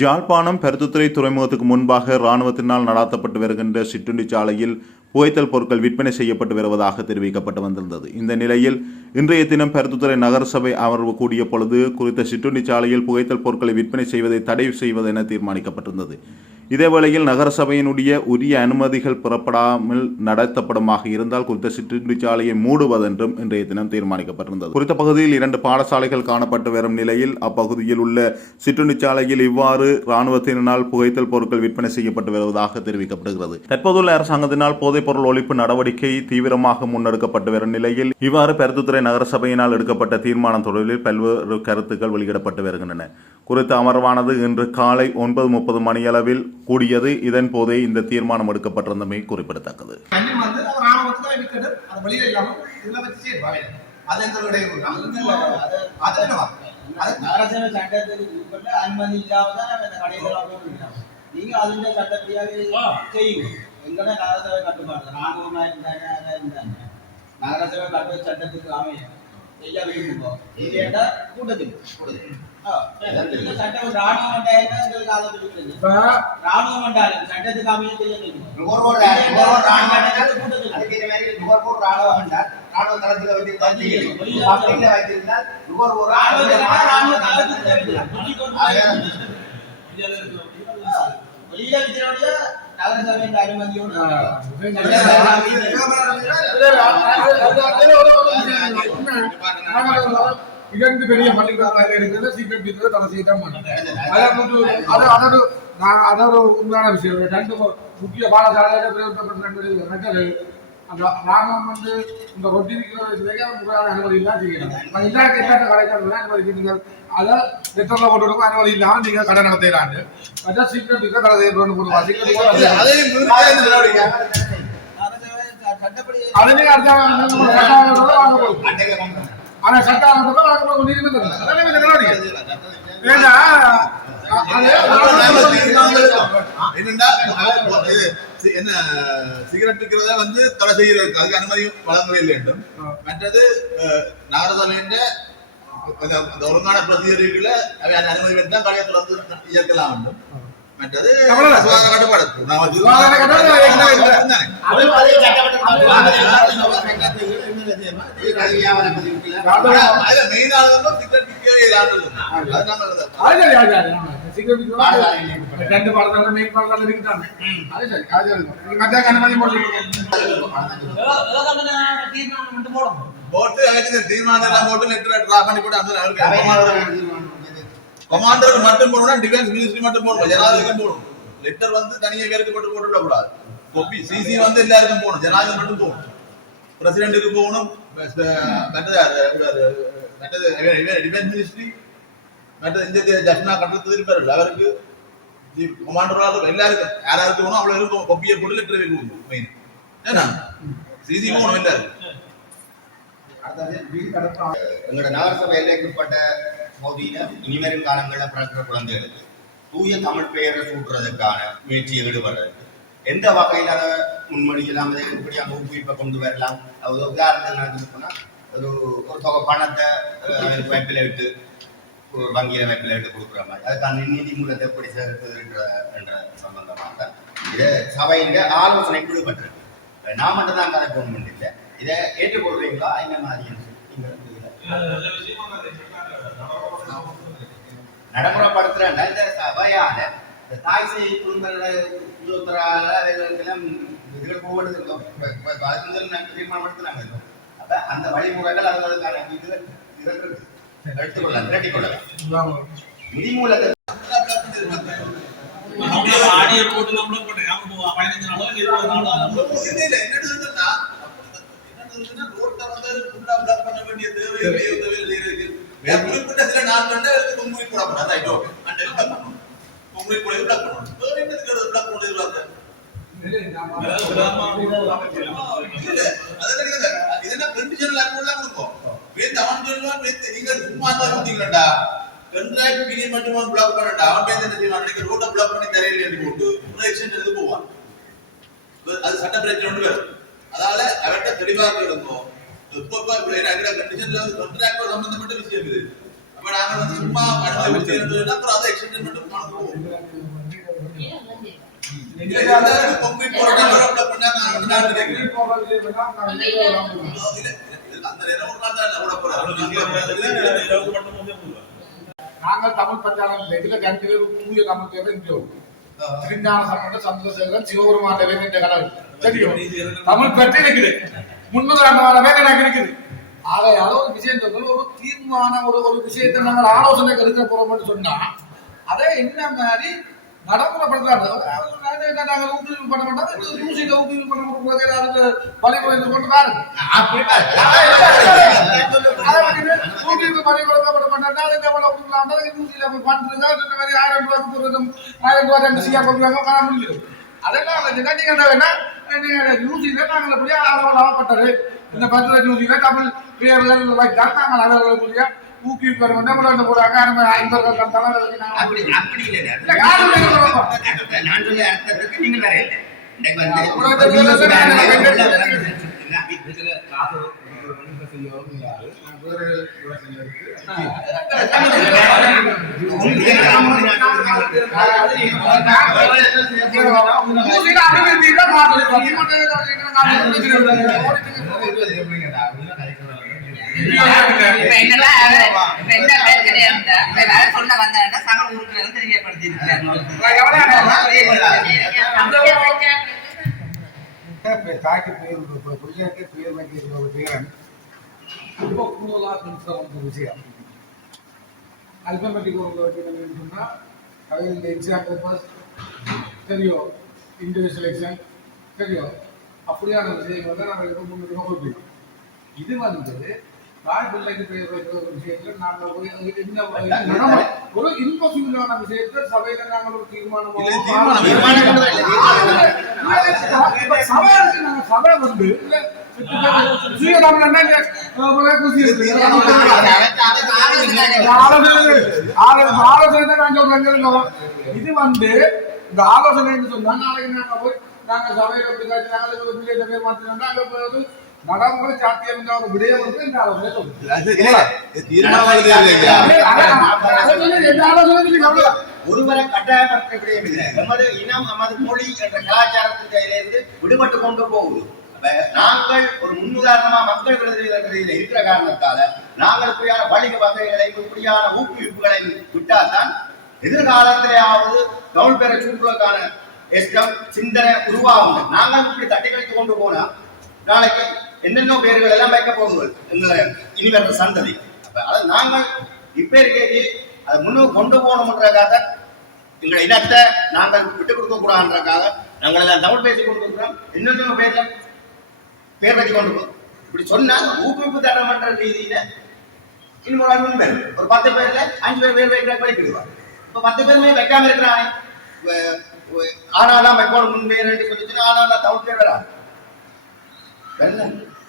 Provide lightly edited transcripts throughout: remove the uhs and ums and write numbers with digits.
யாழ்ப்பாணம் பருத்தித்துறை துறைமுகத்துக்கு முன்பாக இராணுவத்தினால் நடாத்தப்பட்டு வருகின்ற சிற்றுண்டி சாலையில் புகைத்தல் பொருட்கள் விற்பனை செய்யப்பட்டு வருவதாக தெரிவிக்கப்பட்டு வந்திருந்தது. இந்த நிலையில் இன்றைய தினம் பருத்தித்துறை நகரசபை அமர்வு கூடிய பொழுது குறித்த சிற்றுண்டி சாலையில் புகைத்தல் பொருட்களை விற்பனை செய்வதை தடை செய்வது என தீர்மானிக்கப்பட்டிருந்தது. இதேவேளையில் நகரசபையினுடைய உரிய அனுமதிகள் பெறப்படாமல் நடத்தப்படுமாக இருந்தால் குறித்த சிற்றுண்டி சாலையை மூடுவதென்றும் இன்றைய தினம் தீர்மானிக்கப்பட்டிருந்தது. குறித்த பகுதியில் 2 பாடசாலைகள் காணப்பட்டு வரும் நிலையில் அப்பகுதியில் உள்ள சிற்றுண்டி சாலையில் இவ்வாறு இராணுவத்தினால் புகைத்தல் பொருட்கள் விற்பனை செய்யப்பட்டு வருவதாக தெரிவிக்கப்படுகிறது. தற்போதுள்ள அரசாங்கத்தினால் போதைப்பொருள் ஒழிப்பு நடவடிக்கை தீவிரமாக முன்னெடுக்கப்பட்டு வரும் நிலையில் இவ்வாறு பருத்தித்துறை நகரசபையினால் எடுக்கப்பட்ட தீர்மானம் தொடர்பில் பல்வேறு கருத்துக்கள் வெளியிடப்பட்டு வருகின்றன. குறித்த அமர்வானது இன்று காலை 9:30 மணியளவில் கூடியது. இதன் போதே இந்த தீர்மானம் எடுக்கப்பட்டிருந்தமை குறிப்பிடத்தக்கது. நகரசபை சட்டத்துக்கு அமைய கூட்டத்தில் சட்டம் ராணுவம் சட்டத்துக்கு அமைய ராணுவ தளத்தில் வைத்திருந்தால் நகரசபையின் அனுமதியோடு இரண்டு பெரிய பள்ளிக்கூடங்கள் இருக்கிறது. சீக்கிரம் இருக்கிறது தலை செய்யத்தான் அதோட உண்மையான விஷயம். 2 முக்கிய பாடசாலையில நாங்கள் இந்த ரொட்டி விற்கிற முறையான அனுமதி இல்லாம செய்யணும். எல்லா கடைக்காரர்கள் அனுமதி நீங்கள் அதை லெட்டர்ல போட்டு அனுமதி இல்லாமல் நீங்க கடை நடத்துறாங்க. அதான் சீக்கிரம் இருக்க தலை செய்யணும். ஆனா சட்டம் என்ன சிகரெட் விற்கிறத தடை செய்யறதுக்கு அதுக்கு அனுமதி வழங்கவே வேண்டும். மற்றது நகரசபையின் ஒழுங்கான பிரதிநிதிகளை அனுமதி பெற்றால் கடையை தொடர்ந்து இயக்கலாம் வேண்டும். மற்றது கட்டுப்பாடு தீர்மானம் போட்டு லெட்டர் டிரா பண்ணி போட்டு கமாண்டருக்கு மட்டும் போடணும், டிஃபென்ஸ் மினிஸ்ட்ரி மட்டும் போடணும், ஜனாதிபதிக்கும் போடணும். லெட்டர் தனியாக பேருக்கு மட்டும் போட்டு விடக்கூடாது. கொப்பி சிசி எல்லாருக்கும் போகணும், ஜனாதிபதி மட்டும் போகணும், பிரசிடென்ட்டுக்கு போகணும், டிஃபென்ஸ் மினிஸ்ட்ரி மற்ற இந்த ஜப்னா கட்டத்தில் இருப்பார்கள் அவருக்கு கமாண்டர் எல்லாருக்கும் யாராருக்கு போகணும் அவ்வளோ இருக்கும். கொப்பியை போட்டு லெட்டர் வைக்கணும். மெயின் ஏன்னா சிசி போகணும் எல்லாருக்கும். எங்களோட நகரசபை எல்லைக்குட்பட்ட பகுதியில இனிவரும் காலங்களில் பிறக்கிற குழந்தைகளுக்கு தூய தமிழ் பெயரை சூட்டுறதுக்கான முயற்சியை ஈடுபடுறதுக்கு எந்த வகையில் அதை முன்மொழியலாம், அதை எப்படி அங்கே ஊக்குவிப்பை கொண்டு வரலாம். உதாரணத்துக்கு போனால் ஒரு தொகை பணத்தை வைப்பில் விட்டு வங்கியில வைப்பில் விட்டு கொடுக்குற மாதிரி அதுக்கான நிதி மூலத்தை எப்படி சேர்த்து என்ற சம்பந்தமாக இதை சபையில ஆலோசனை ஈடுபட்டிருக்கு. நான் மட்டும் தான் கதை போக முடியல. இதை ஏற்றுக்கொள்றீங்களா? என்ன மாதிரி நடைமுறைப்படுத்துற இந்த சபையால தாய் செய்தி குடும்பங்களோட தீர்மானப்படுத்தினாங்க. அப்ப அந்த வழிமுறைகள் அதுகளுக்கான எடுத்துக்கொள்ளலாம், திரட்டிக்கொள்ளலாம். விதிமூலத்தை குறிப்பிட்ட சில நாட்கள் பொங்குறி போடக்கூடாது. பொங்குறி போட பிளாக் பண்ணணும். பிளாக் பண்ணிடுவாங்க. இதெல்லாம் கண்டிஷன் எல்லாம் கொடுக்கும். அவன் சொல்லுவான் நீங்க சும்மா தான் கொடுத்தீங்கடா, கண்ட்ராக்ட் பீரியட் மட்டும் பிளாக் பண்ணடா. அவன் என்ன செய்வான், நீங்க ரோட்டை பிளாக் பண்ணி தரையில எழுதி போட்டு எக்ஸ்டென்ஷன் எடுத்து போவான். அது சட்ட பிரச்சனை ஒன்று வரும். அதால அவர்கிட்ட தெளிவாக இருக்கும். கண்டிஷன்ல கண்ட்ராக்ட் சம்பந்தப்பட்ட விஷயம் இது. இப்ப நாங்க வந்து சும்மா அடுத்த விஷயம் அப்புறம் அதை எக்ஸ்டெண்ட் மட்டும் பண்ணுவோம். இதுல வந்து கான்கிரீட் போடுறத டெவலப் பண்ணா நான் நினைக்கிறேன். அந்த நேரம் ஒரு நாள் தான் ஓட போறாங்க. நாங்கள் தமிழ் பஞ்சாலம் இதுல கண்டிப்பா தூய தமிழ் பேர் இன்க்ளூட் திருஞான சம்பந்த சந்திரசேகரன் சிவபெருமான வேறு கடவுள் தெரியும். தமிழ் பற்றி இருக்குது, முன்னுதாரணமான வேலை எனக்கு இருக்குது. ஆகையால ஒரு விஷயம் ஒரு தீர்மான ஒரு விஷயத்தை நாங்கள் ஆலோசனை எடுக்க போறோம்னு சொன்னா அதை என்ன மாதிரி நடைமுறைப்படுத்தாது. நாங்கள் ஊக்குவிப்பு பண்ண மாட்டோம், யூசியில ஊக்குவிப்பு பண்ண போது அதுக்கு வழிமுறை கொண்டு பாருங்க. ஊக்குவிப்பு பணிபுரிக்கப்பட மாட்டாங்க. அதை எவ்வளவு கொடுக்கலாம், யூசியில பண்றதா 1000 ரூபாய்க்கு போடுறதும் 1000 ரூபாய் ரெண்டு கொடுக்குறாங்க காண முடியும். அதெல்லாம் நீங்க வேணா நீங்க யூசியில நாங்கள் அப்படியே ஆதரவாகப்பட்டது இந்த 10 யூசியில தமிழ் பேர்கள் வைத்தால் நாங்கள் அவர்களுக்குரிய ஊக்குவிப்பு நம்ம போறாங்க. அப்படி இல்லை நான் சொல்ல அர்த்தத்துக்கு நீங்க வேற சொல்ல வந்தா சகல ஊருக்கு தெரியப்படுத்திருக்காங்க. தாய்க்கு பேர் புள்ளியாக்கு பேர் வைக்கிற ஒரு பேரன் ரொம்ப கூடுதலாக ஒரு விஷயம். அல்பமெட்டிக் ஒரு சொன்னா இந்த எக்ஸாம் பேப்பர்ஸ் தெரியும், இன்டர்வியூ செலெக்ஷன் தெரியும், அப்படியான விஷயங்கள் தான் நாங்கள் முன்னுரிமை கொடுப்போம். இது வந்து தாய் பிள்ளைக்கு பேர் வைக்கிற ஒரு விஷயத்துல நாங்கள் ஒரு இன்பாசிபிளான விஷயத்த சபையில நாங்கள் ஒரு தீர்மானம் சபை வந்து இது வந்து இந்த ஆலோசனை சொன்னா நாளைக்கு நாங்க போய் நாங்க சபையில பிள்ளைகிட்ட பேர் மாத்தினா நடைமுறை சாத்தியம் ஒரு விடயம் வந்து இந்த ஆலோசனை ஒருவரை கட்டாயப்படுத்த விடயம் இல்லை. நமது இனம் நமது மொழி என்ற கலாச்சாரத்தின் கையிலிருந்து விடுபட்டு கொண்டு போகுது. நாங்கள் ஒரு முன்னுதாரணமா மக்கள் பிரதிநிதிகள் இருக்கிற காரணத்தால நாங்கள் இப்படியான வணிக வகைகளை இப்படியான ஊக்குவிப்புகளை விட்டால்தான் எதிர்காலத்திலேயாவது தமிழ் பேரை சூட்டுவதற்கான எஸ்டம் சிந்தனை உருவாகும். நாங்கள் இப்படி தட்டி கழித்து கொண்டு போனா நாளைக்கு என்னென்ன பேர்கள் எல்லாம் வைக்க போகுது எங்களை இனி வர்ற சந்ததி. அதாவது நாங்கள் இப்ப இருக்கைக்கு அதை முன்னுக்கு கொண்டு போகணும்ன்றதுக்காக எங்களை இனத்தை நாங்கள் விட்டுக் கொடுக்க கூடாதுன்றதுக்காக நாங்கள் எல்லாம் தமிழ் பேசி கொண்டு இருக்கிறோம். இன்னொரு பேர்ல பேர் வச்சு கொண்டு போகிறோம். இப்படி சொன்னா ஊக்குவிப்பு தரம் பண்ற ரீதியில இன்னும் பேர் ஒரு 10 பேர்ல 5 பேர் வைக்கிற வைக்கிடுவாங்க. இப்ப 10 பேருமே வைக்காம இருக்கிறாங்க. ஆனாலாம் வைக்கணும் முன் பேர் சொல்லிச்சுன்னா ஆனாலாம் தமிழ் பேர் வராது.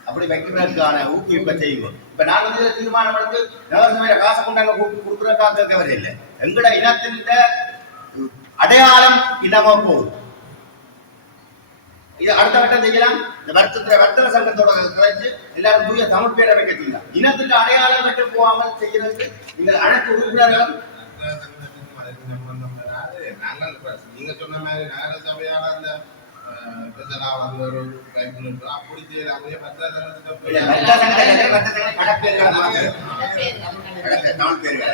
அப்படி வைக்கிறதுக்கான ஊக்குவிப்பை செய்வோம். இப்ப நான் வந்து தீர்மானம் எடுத்து நகரசபையில காசை கொண்டாங்க கொடுக்குறதுக்காக கேட்கவே இல்லை. எங்கட இனத்தின் அடையாளம் இனமா போகுது. இது அடுத்த கட்டம் செய்யலாம். இந்த வர்த்தக சங்கத்தோட கலைச்சு எல்லாரும் தூய தமிழ் பேரை வைக்க செய்யலாம். இனத்துக்கு அடையாளம் கட்டு போகாமல் செய்யறதுக்கு நீங்கள் அனைத்து உறுப்பினர்களும் நீங்க சொன்ன மாதிரி நகர சபையால அந்த அப்படி செய்யலாம். தமிழ் பேர்கள்